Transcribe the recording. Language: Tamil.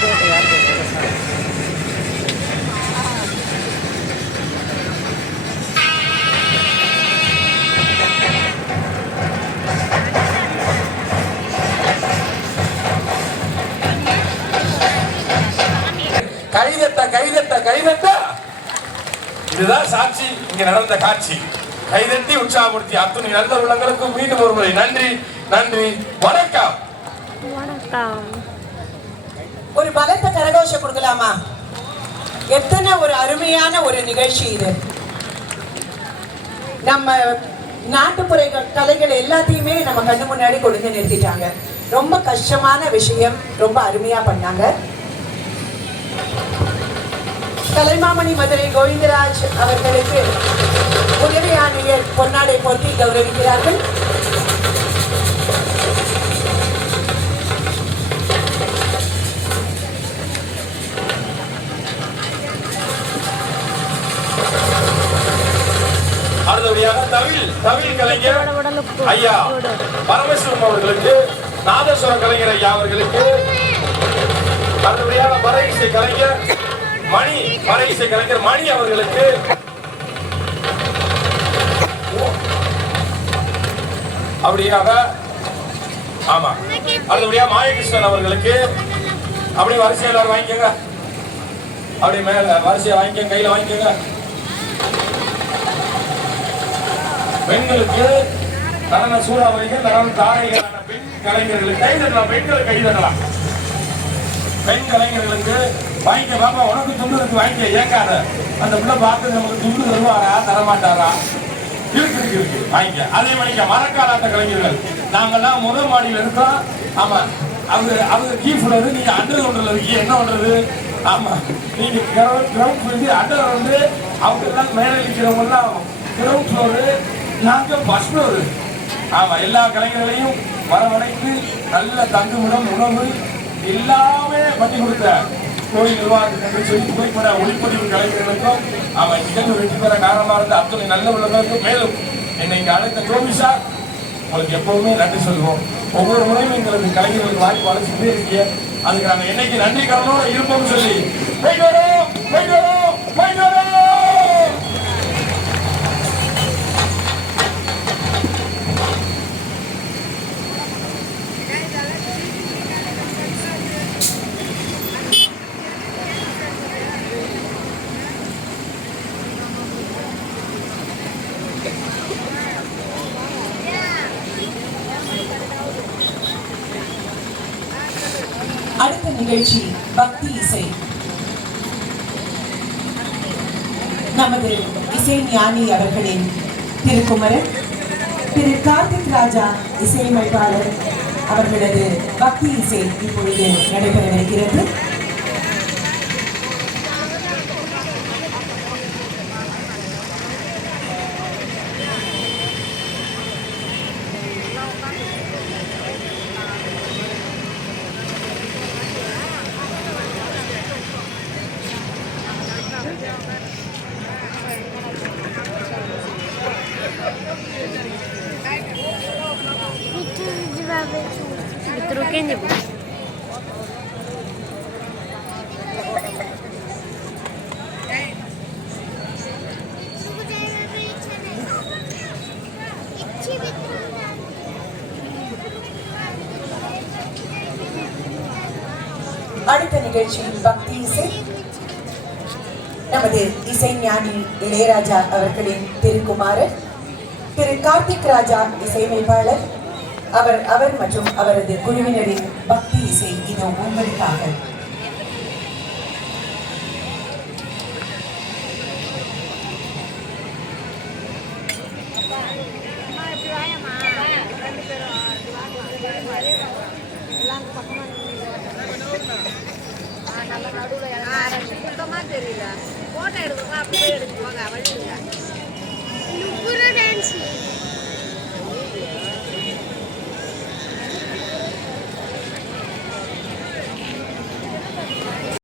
கைதட்ட கைதட்ட கைதட்ட. இதுதான் சாட்சி, இங்க நடந்த காட்சி. கைதட்டி உற்சாகப்படுத்தி அத்துணை நல்ல உள்ளங்களுக்கும் மீண்டும் ஒரு முறை நன்றி நன்றி வணக்கம். வணக்கம். ஒரு பலத்த கரகோஷம் கொடுக்கலாமா? எத்தனை ஒரு அருமையான ஒரு நிகழ்ச்சி இது. நம்ம நாட்டுப்புற கலைகள் எல்லாத்தையுமே நம்ம கண்ணு முன்னாடி கொடுத்து நிறுத்திட்டாங்க. ரொம்ப கஷ்டமான விஷயம், ரொம்ப அருமையா பண்ணாங்க. கலைமாமணி மதுரை கோவிந்தராஜ் அவர்களுக்கு உதவி ஆணையர் பொன்னாடை போட்டி கௌரவிக்கிறார்கள். அடுத்தபடியாக தவில் கலைஞர் ஐயா பரமேஸ்வரம் அவர்களுக்கு, நாதஸ்வர கலைஞர் ஐயா அவர்களுக்கு, அடுத்தபடியாக பறை இசை கலைஞர் மணி அவர்களுக்கு, அப்படியாக ஆமா அடுத்தபடியாக மாயகிருஷ்ணன் அவர்களுக்கு. அப்படியே வரிசையா எல்லாரும் வாங்கிக்கோங்க. அப்படியே மேல வரிசையா வாங்கிக்கோங்க, கையில வாங்கிக்கோங்க. பெண்களுக்கு நடன சூறாவளிகள், நடன தாரைகளான பெண் கலைஞர்களுக்கு கைதட்டலாம். பெண்களை கைதட்டலாம். பெண் கலைஞர்களுக்கு வாங்கிக்க. பாப்பா உனக்கு துண்டு இருக்கு, வாங்கிக்க. ஏற்காத அந்த பிள்ளை பார்த்து நமக்கு துண்டு தருவாரா தரமாட்டாரா? இருக்கு வாங்கிக்க. அதே மணிக்க மரக்காலாட்ட கலைஞர்கள் நாங்கெல்லாம் முதல் மாடியில் இருக்கோம். ஆமா அவங்க கீஃப்ல இருந்து நீங்க அண்டர் ஒன்றில் இருக்கீங்க. என்ன பண்றது? ஆமா நீங்க கிரவுண்ட் ஃப்ளோர் அண்டர் வந்து அவங்க எல்லாம் மேலே இருக்கிறவங்க எல்லாம் கிரவுண்ட் ஃப்ளோரு, நாங்க ஃபர்ஸ்ட் ஃப்ளோரு. ஆமா எல்லா கலைஞர்களையும் வரவழைத்து நல்ல தங்குமிடம், உணவு எல்லாமே பண்ணி கொடுத்த கோயில் நிர்வாகத்துக்கு சொல்லி புகைப்பட ஒளிப்பதிவு கலைஞர்களுக்கும் அவன் நிகழ்வு வெற்றி பெற காரணமாக இருந்த அத்தனை நல்ல உள்ளவர்களுக்கும், மேலும் என்னை இங்க அழைத்த கோபிஷா உங்களுக்கு எப்பவுமே நன்றி சொல்லுவோம். ஒவ்வொரு முறையும் எங்களுக்கு கலைஞர்களுக்கு வாய்ப்பு அழைச்சிட்டே இருக்கீங்க. அதுக்கு நாங்கள் என்னைக்கு நன்றி கடனோட இருப்போம் சொல்லி போயிட்டு வரோம். அடுத்த நிகழ்ச்சி பக்தி இசை. நமது இசை ஞானி அவர்களின் திருக்குமரன் திரு கார்த்திக் ராஜா இசையமைப்பாளர் அவர்களது பக்தி இசை இப்பொழுது நடைபெறவிருக்கிறது. Rukinya bu. அடுத்த நிகழ்ச்சி பக்தி இசை. நமது இசை ஞானி இளையராஜா அவர்களின் திருக்குமாரர் திரு கார்த்திக் ராஜா இசையமைப்பாளர் அவர் மற்றும் அவரது குழுவினரின் பக்தி இசை இது உங்களுக்காக. போட்டோ எடுக்க அப்படியே எடுக்குவாங்க.